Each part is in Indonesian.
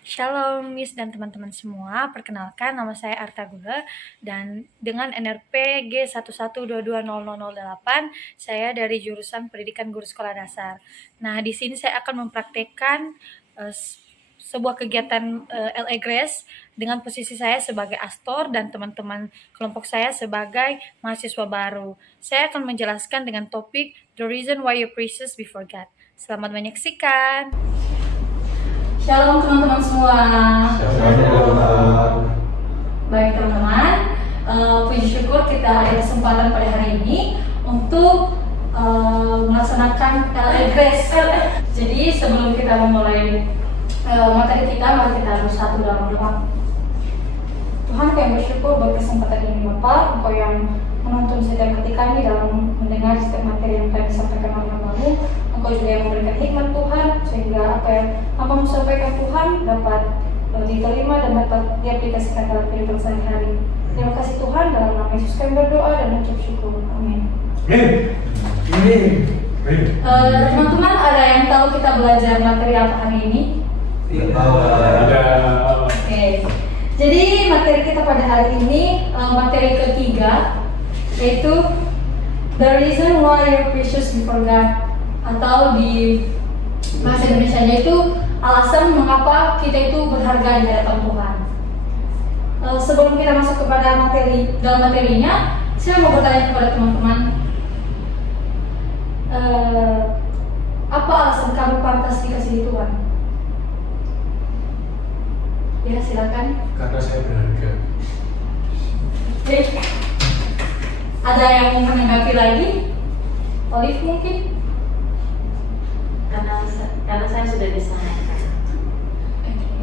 Shalom Miss dan teman-teman semua, perkenalkan nama saya Arta Gula dan dengan NRP G11220008 saya dari jurusan Pendidikan Guru Sekolah Dasar. Nah, di sini saya akan mempraktekkan sebuah kegiatan LA Grace dengan posisi saya sebagai astor dan teman-teman kelompok saya sebagai mahasiswa baru. Saya akan menjelaskan dengan topik The Reason Why You Precious Before God. Selamat menyaksikan. Shalom teman-teman semua. Shalom. Baik teman-teman, puji syukur kita ada kesempatan pada hari ini untuk melaksanakan LA Grace. Jadi sebelum kita memulai materi kita, mari kita bersatu dalam doa. Tuhan, kami bersyukur buat kesempatan ini Bapak, Engkau yang menuntun setiap hati kami dalam mendengar setiap materi yang kami sampaikan oleh Hamba-Mu. Engkau juga yang memberikan hikmat Tuhan, sehingga apa yang Hamba-Mu sampaikan Tuhan dapat diterima dan dapat diaplikasikan dalam kehidupan sehari-hari. Terima kasih Tuhan, dalam nama Yesus kami berdoa dan mengucap syukur. Amin. Teman-teman, ada yang tahu kita belajar materi apa hari ini? Oke. Jadi materi kita pada hari ini materi ketiga, yaitu The Reason Why You're Precious Before God, atau di bahasa Indonesianya itu alasan mengapa kita itu berharga di hadapan Tuhan. Sebelum kita masuk kepada dalam materinya, saya mau bertanya kepada teman-teman, apa alasan kamu pantas dikasihi Tuhan? Ya, silakan. Karena saya berharga. Oke. Ada yang mau menanggapi lagi? Olive mungkin? Karena saya sudah disayangkan.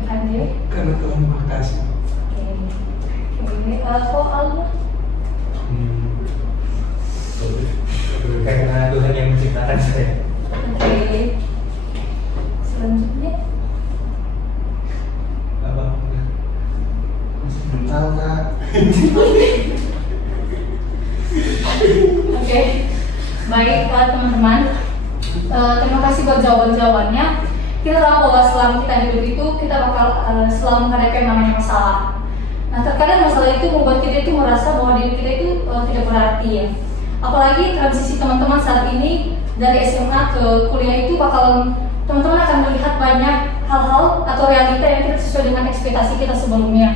Andre? Karena Tuhan Maha Kasih. Oke. Kok Alma? Karena Tuhan yang menciptakan saya. Oke. Selanjutnya? Apa? Masih belum tahu Kak. Oke. Baik teman-teman. Terima kasih buat jawaban-jawabannya. Kita tahu bahwa selama kita hidup itu kita bakal selalu menghadapi yang namanya masalah. Nah, terkadang masalah itu membuat kita itu merasa bahwa diri kita itu tidak berarti ya. Apalagi transisi teman-teman saat ini dari SMA ke kuliah itu bakalan teman-teman akan melihat banyak hal-hal atau realita yang tidak sesuai dengan ekspektasi kita sebelumnya.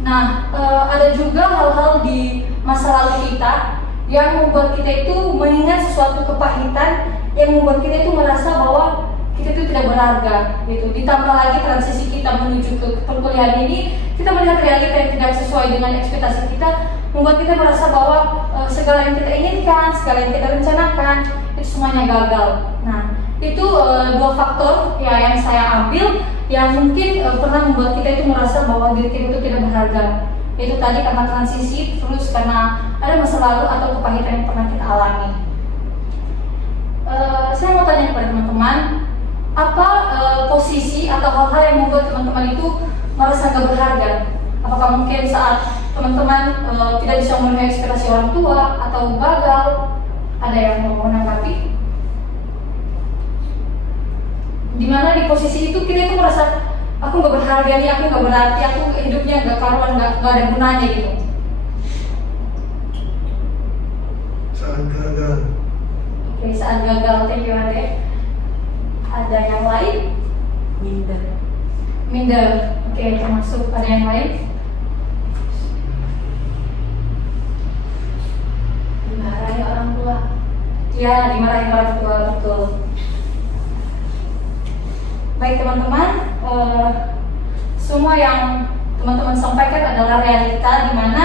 Nah, ada juga hal-hal di masa lalu kita yang membuat kita itu mengingat sesuatu kepahitan yang membuat kita itu merasa bahwa kita itu tidak berharga gitu. Ditambah lagi transisi kita menuju ke perkuliahan ini, kita melihat realita yang tidak sesuai dengan ekspektasi kita, membuat kita merasa bahwa segala yang kita inginkan, segala yang kita rencanakan itu semuanya gagal. Nah, itu dua faktor ya yang saya ambil yang mungkin pernah membuat kita itu merasa bahwa diri kita itu tidak berharga. Itu tadi karena transisi, terus karena ada masa lalu atau kepahitan yang pernah kita alami. Saya mau tanya kepada teman-teman, apa posisi atau hal-hal yang membuat teman-teman itu merasa gak berharga? Apakah mungkin saat teman-teman tidak bisa memenuhi ekspektasi orang tua atau gagal? Ada yang mau menanggapi? Dimana di posisi itu kita itu merasa aku gak berharga nih, aku gak berarti, aku hidupnya gak karuan, gak ada gunanya gitu. Saat gagal. Oke, saat gagal, thank you Ade. Ada yang lain? Minder. Oke, termasuk ada yang lain? Dimarahi orang tua. Ya, dimarahi orang tua, betul. Baik teman-teman, semua yang teman-teman sampaikan adalah realita di mana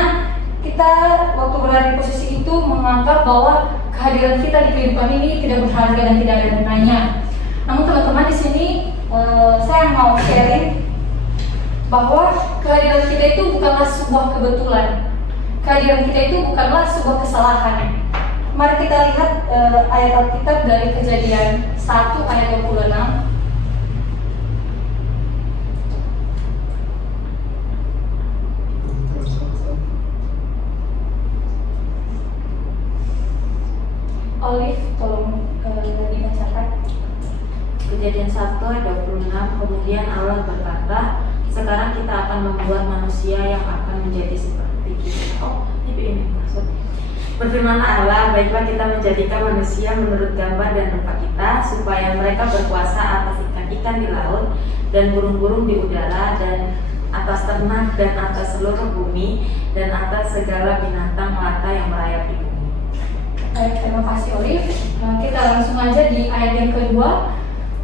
kita waktu berada di posisi itu menganggap bahwa kehadiran kita di kehidupan ini tidak berharga dan tidak ada gunanya. Namun teman-teman di sini saya mau sharing bahwa kehadiran kita itu bukanlah sebuah kebetulan. Kehadiran kita itu bukanlah sebuah kesalahan. Mari kita lihat ayat Alkitab dari Kejadian 1 ayat 26. Olive, tolong dibacakan. Kejadian 1 ayat 26, kemudian Allah berkata, berkata, sekarang kita akan membuat manusia yang akan menjadi seperti kita. Oh, ini maksud. Berfirmanlah Allah, baiklah kita menjadikan manusia menurut gambar dan rupa kita, supaya mereka berkuasa atas ikan-ikan di laut, dan burung-burung di udara, dan atas ternak, dan atas seluruh bumi, dan atas segala binatang melata yang merayap di bumi. Baik, terima kasih Olive. Nah, kita langsung aja di ayat yang kedua,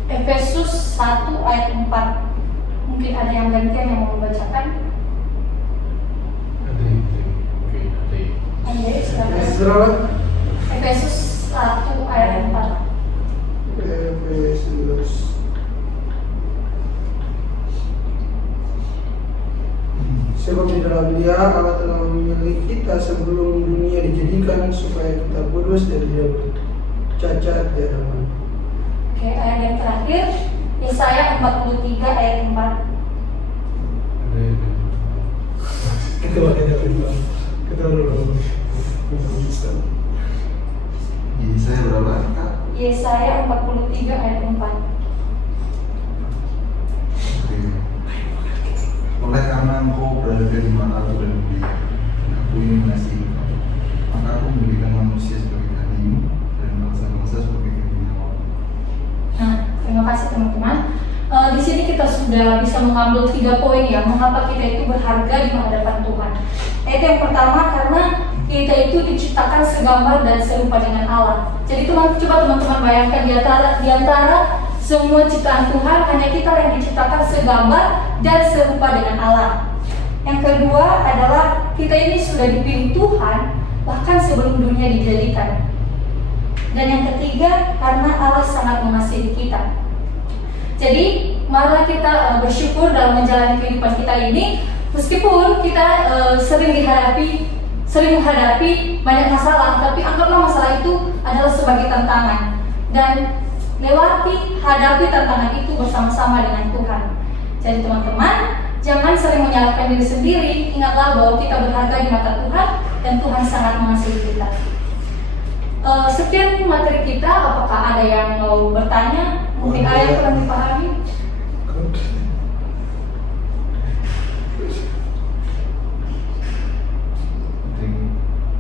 Efesus 1 ayat 4. Mungkin ada yang gantian yang mau membacakan? Ada, silakan. Berapa? Efesus 1 ayat 4. Efesus. Sebab di dalam Dia Allah telah memilih kita sebelum dunia dijadikan supaya kita kudus dan tidak bercacat di hadapan. Oke, ayat yang terakhir, Yesaya 43 ayat 4. Kita dulu. Jadi saya berapa kak? Yesaya 43 ayat 4. Oleh karena engkau berada di mana aku dan mulia, dan aku ini mengasihi engkau, maka aku memberikan manusia sebagai kambing dan bangsa-bangsa sebagai kambing awal. Nah, terima kasih teman-teman. Di sini kita sudah bisa mengambil 3 poin ya, mengapa kita itu berharga di hadapan Tuhan. Itu yang pertama, karena kita itu diciptakan segambar dan serupa dengan Allah. Jadi coba teman-teman bayangkan di antara semua ciptaan Tuhan, hanya kita yang diciptakan segambar dan serupa dengan Allah. Yang kedua adalah kita ini sudah dipilih Tuhan bahkan sebelum dunia dijadikan. Dan yang ketiga, karena Allah sangat mengasihi kita. Jadi marilah kita bersyukur dalam menjalani kehidupan kita ini, meskipun kita sering menghadapi banyak masalah, tapi anggaplah masalah itu adalah sebagai tantangan dan hadapi tantangan itu bersama-sama dengan Tuhan. Jadi teman-teman, jangan sering menyalahkan diri sendiri. Ingatlah bahwa kita berharga di mata Tuhan dan Tuhan sangat mengasihi kita. Sekian materi kita. Apakah ada yang mau bertanya? Mungkin ada yang kurang dipahami?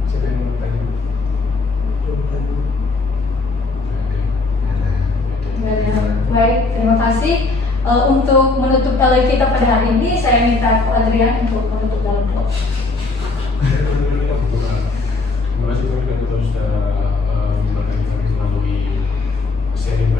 Siapa yang mau bertanya? Baik, terima kasih. Untuk menutup LA kita pada hari ini, saya minta Ko Adrian untuk menutup dalam doa. Terima kasih Tuhan, kita sudah memberkati kami melalui sharing